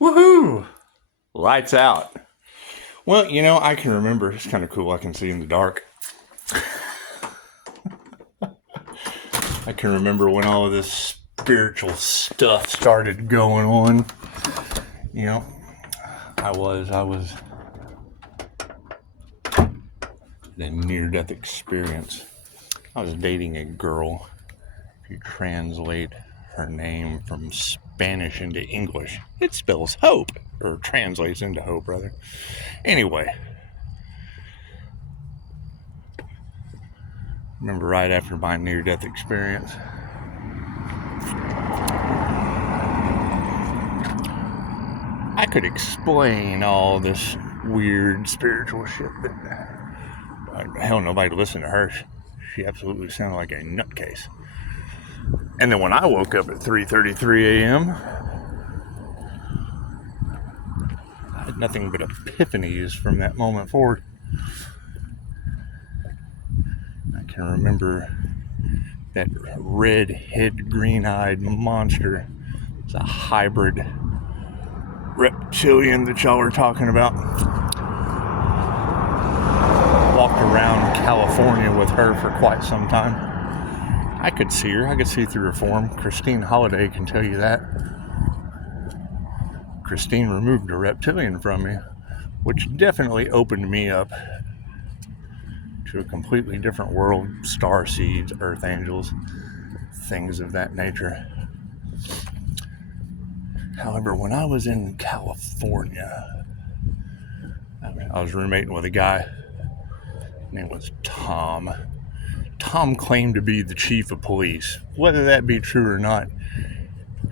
Woohoo! Lights out. Well, you know, I can remember, it's kind of cool, I can see in the dark. I can remember when all of this spiritual stuff started going on. You know, I was in a near-death experience. I was dating a girl. If you translate her name from Spanish into English, it spells hope, or translates into hope, rather. Anyway, remember right after my near-death experience, I could explain all this weird spiritual shit, but hell, nobody listened to her. She absolutely sounded like a nutcase. And then when I woke up at 3:33 a.m., I had nothing but epiphanies from that moment forward. I can remember that red-head, green-eyed monster. It's a hybrid reptilian that y'all are talking about. Walked around California with her for quite some time. I could see her. I could see through her form. Christine Holiday can tell you that. Christine removed a reptilian from me, which definitely opened me up to a completely different world. Star seeds, earth angels, things of that nature. However, when I was in California, I was roommating with a guy. His name was Tom. Tom claimed to be the chief of police. Whether that be true or not,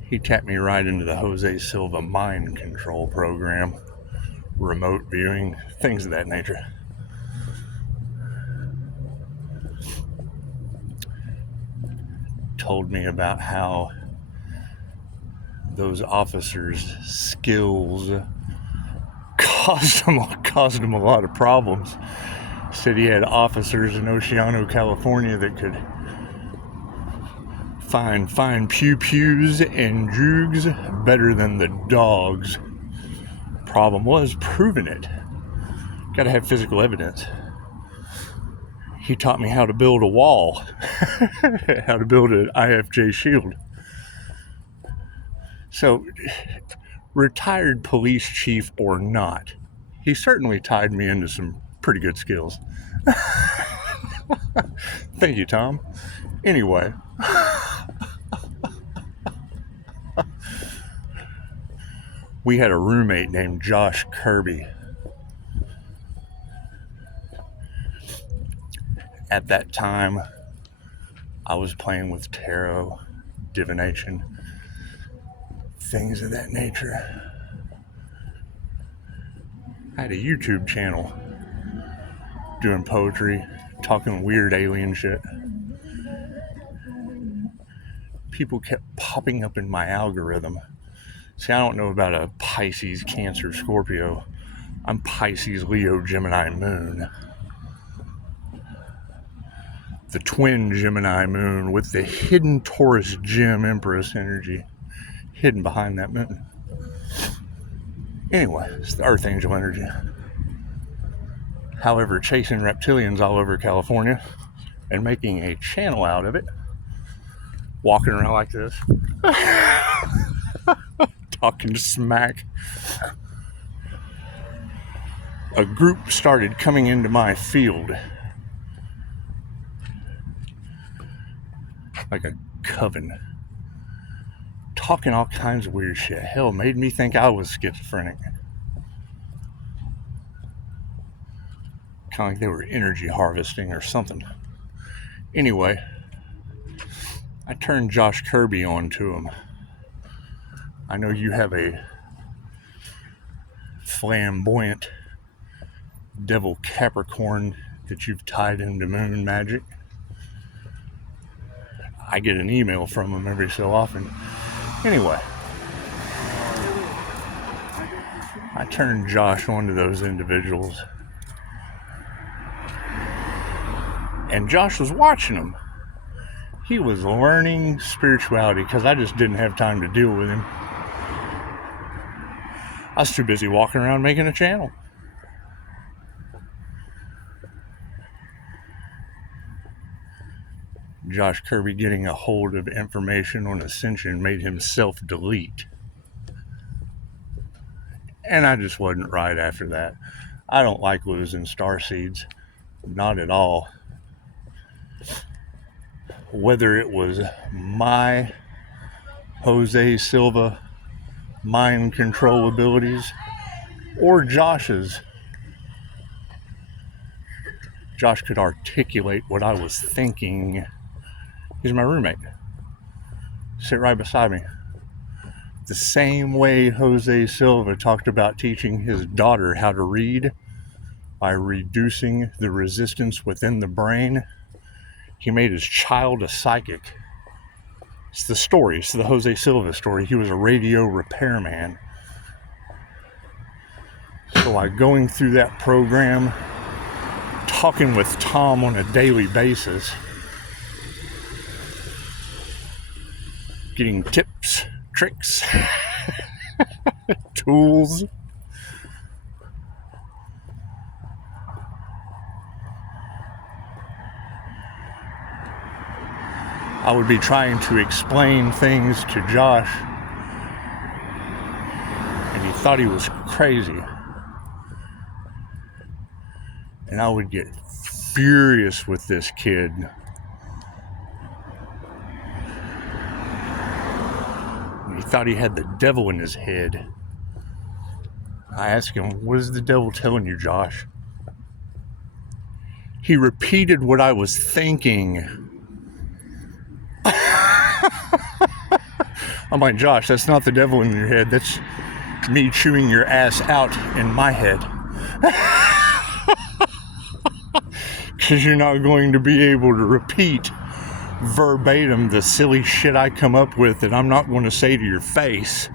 he tapped me right into the Jose Silva mind control program, remote viewing, things of that nature. Told me about how those officers' skills caused him a lot of problems. Said he had officers in Oceano, California that could find pew-pews and jugs better than the dogs. Problem was proving it. Gotta have physical evidence. He taught me how to build a wall, how to build an IFJ shield. So, retired police chief or not, he certainly tied me into some pretty good skills. Thank you, Tom. Anyway, we had a roommate named Josh Kirby. At that time, I was playing with tarot, divination, things of that nature. I had a YouTube channel doing poetry, talking weird alien shit. People kept popping up in my algorithm. See, I don't know about a Pisces, Cancer, Scorpio. I'm Pisces, Leo, Gemini, Moon. The twin Gemini moon with the hidden Taurus gem Empress energy hidden behind that moon. Anyway, it's the Earth Angel energy. However, chasing reptilians all over California and making a channel out of it, walking around like this, talking smack. A group started coming into my field, like a coven, talking all kinds of weird shit. Hell, made me think I was schizophrenic. Kind of like they were energy harvesting or something. Anyway, I turned Josh Kirby on to him. I know you have a flamboyant devil Capricorn that you've tied into moon magic. I get an email from him every so often. Anyway, I turned Josh on to those individuals. And Josh was watching them. He was learning spirituality because I just didn't have time to deal with him. I was too busy walking around making a channel. Josh Kirby getting a hold of information on Ascension made him self-delete. And I just wasn't right after that. I don't like losing starseeds. Not at all. Whether it was my Jose Silva mind control abilities or Josh's. Josh could articulate what I was thinking. He's my roommate. Sit right beside me. The same way Jose Silva talked about teaching his daughter how to read by reducing the resistance within the brain, he made his child a psychic. It's the story. It's the Jose Silva story. He was a radio repairman. So by going through that program, talking with Tom on a daily basis, getting tips, tricks, tools. I would be trying to explain things to Josh, and he thought he was crazy. And I would get furious with this kid. He thought he had the devil in his head. I asked him, "What is the devil telling you, Josh?" He repeated what I was thinking. I'm like, "Josh, that's not the devil in your head. That's me chewing your ass out in my head." Because you're not going to be able to repeat verbatim the silly shit I come up with that I'm not going to say to your face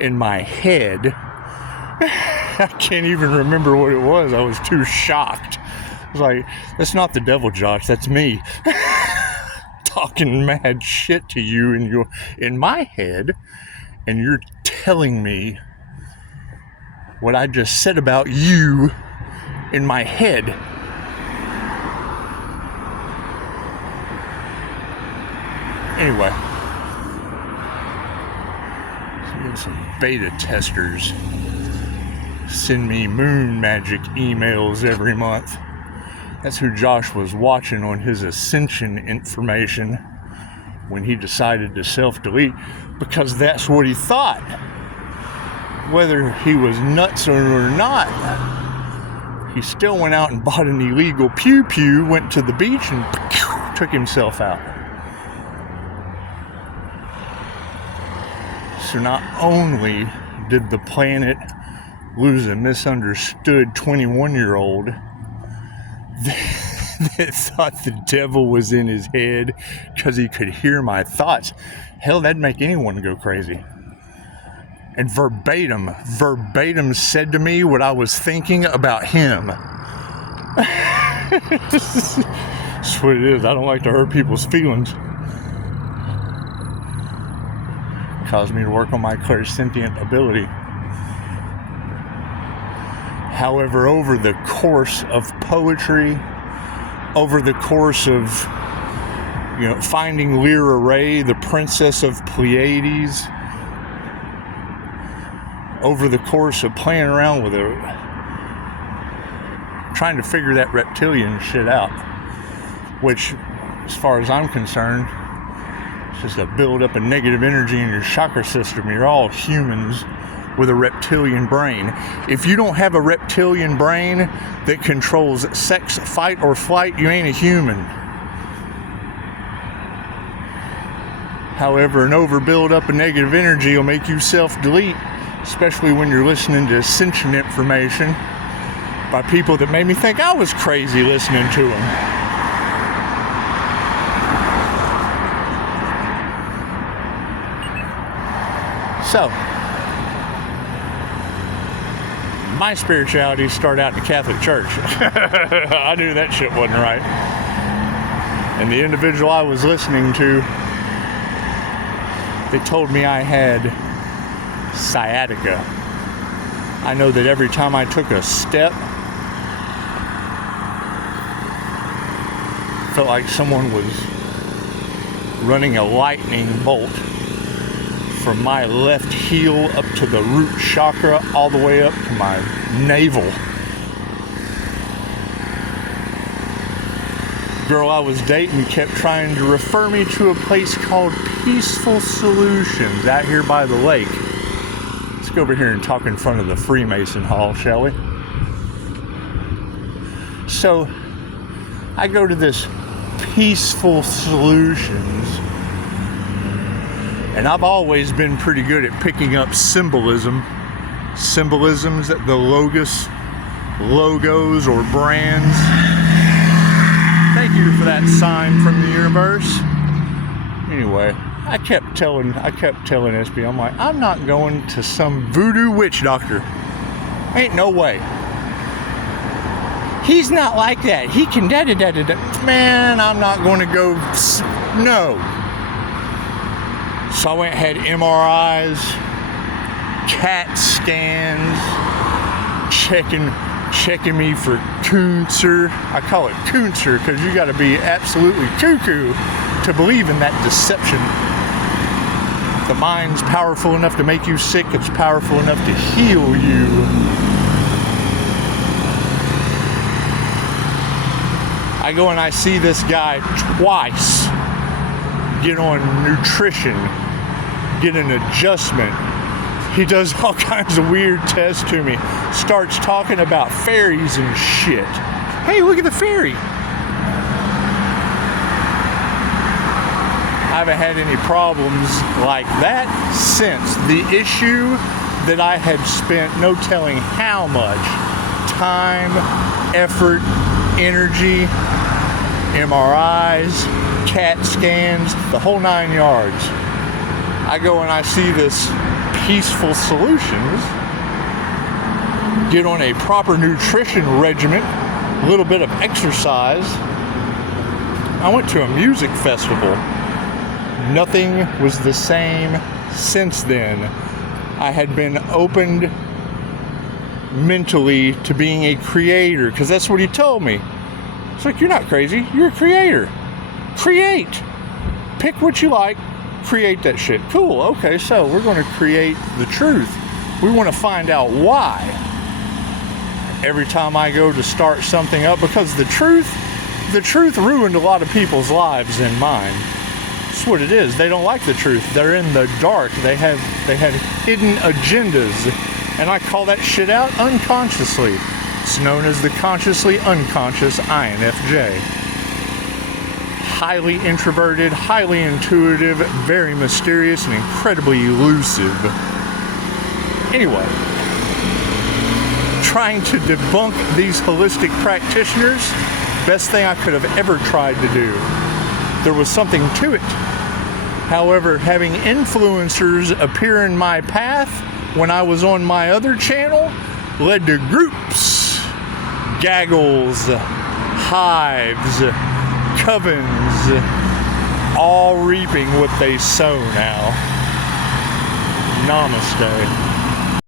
in my head. I can't even remember what it was. I was too shocked. I was like, "That's not the devil, Josh. That's me." Talking mad shit to you in my head, and you're telling me what I just said about you in my head. Anyway, some beta testers send me moon magic emails every month. That's who Josh was watching on his Ascension information when he decided to self-delete, because that's what he thought. Whether he was nuts or not, he still went out and bought an illegal pew-pew, went to the beach and took himself out. So not only did the planet lose a misunderstood 21-year-old that thought the devil was in his head because he could hear my thoughts. Hell, that'd make anyone go crazy. And verbatim said to me what I was thinking about him. That's what it is. I don't like to hurt people's feelings. Caused me to work on my clairsentient ability. However, over the course of poetry, over the course of, finding Lyra Ray, the princess of Pleiades, over the course of playing around with her, trying to figure that reptilian shit out, which, as far as I'm concerned, it's just a build up of negative energy in your chakra system. You're all humans with a reptilian brain. If you don't have a reptilian brain that controls sex, fight, or flight, you ain't a human. However, an overbuild up of negative energy will make you self-delete, especially when you're listening to Ascension information by people that made me think I was crazy listening to them. So, my spirituality started out in the Catholic Church. I knew that shit wasn't right. And the individual I was listening to, they told me I had sciatica. I know that every time I took a step, felt like someone was running a lightning bolt from my left heel up to the root chakra, all the way up to my navel. Girl I was dating kept trying to refer me to a place called Peaceful Solutions out here by the lake. Let's go over here and talk in front of the Freemason Hall, shall we? So I go to this Peaceful Solutions, and I've always been pretty good at picking up symbolisms, the logos or brands. Thank you for that sign from the universe. Anyway, I kept telling SB, I'm like, I'm not going to some voodoo witch doctor. Ain't no way. He's not like that. He can da-da-da-da-da. Man, I'm not going to go. No. So I went and had MRIs, CAT scans, checking me for Kunzer. I call it Kunzer because you got to be absolutely cuckoo to believe in that deception. The mind's powerful enough to make you sick. It's powerful enough to heal you. I go and I see this guy twice get on nutrition, get an adjustment. He does all kinds of weird tests to me. Starts talking about fairies and shit. Hey, look at the fairy. I haven't had any problems like that since. The issue that I had spent no telling how much time, effort, energy, MRIs, CAT scans, the whole 9 yards. I go and I see this Peaceful Solutions, get on a proper nutrition regimen, a little bit of exercise. I went to a music festival. Nothing was the same since then. I had been opened mentally to being a creator, because that's what he told me. It's like, you're not crazy, you're a creator. Create. Pick what you like, create that shit. Cool, okay, so we're going to create the truth. We want to find out why. Every time I go to start something up, because the truth ruined a lot of people's lives and mine. That's what it is. They don't like the truth. They're in the dark. They have hidden agendas. And I call that shit out unconsciously. It's known as the consciously unconscious INFJ. Highly introverted, highly intuitive, very mysterious, and incredibly elusive. Anyway, trying to debunk these holistic practitioners, best thing I could have ever tried to do. There was something to it. However, having influencers appear in my path when I was on my other channel led to groups, gaggles, hives, covens, all reaping what they sow now. Namaste.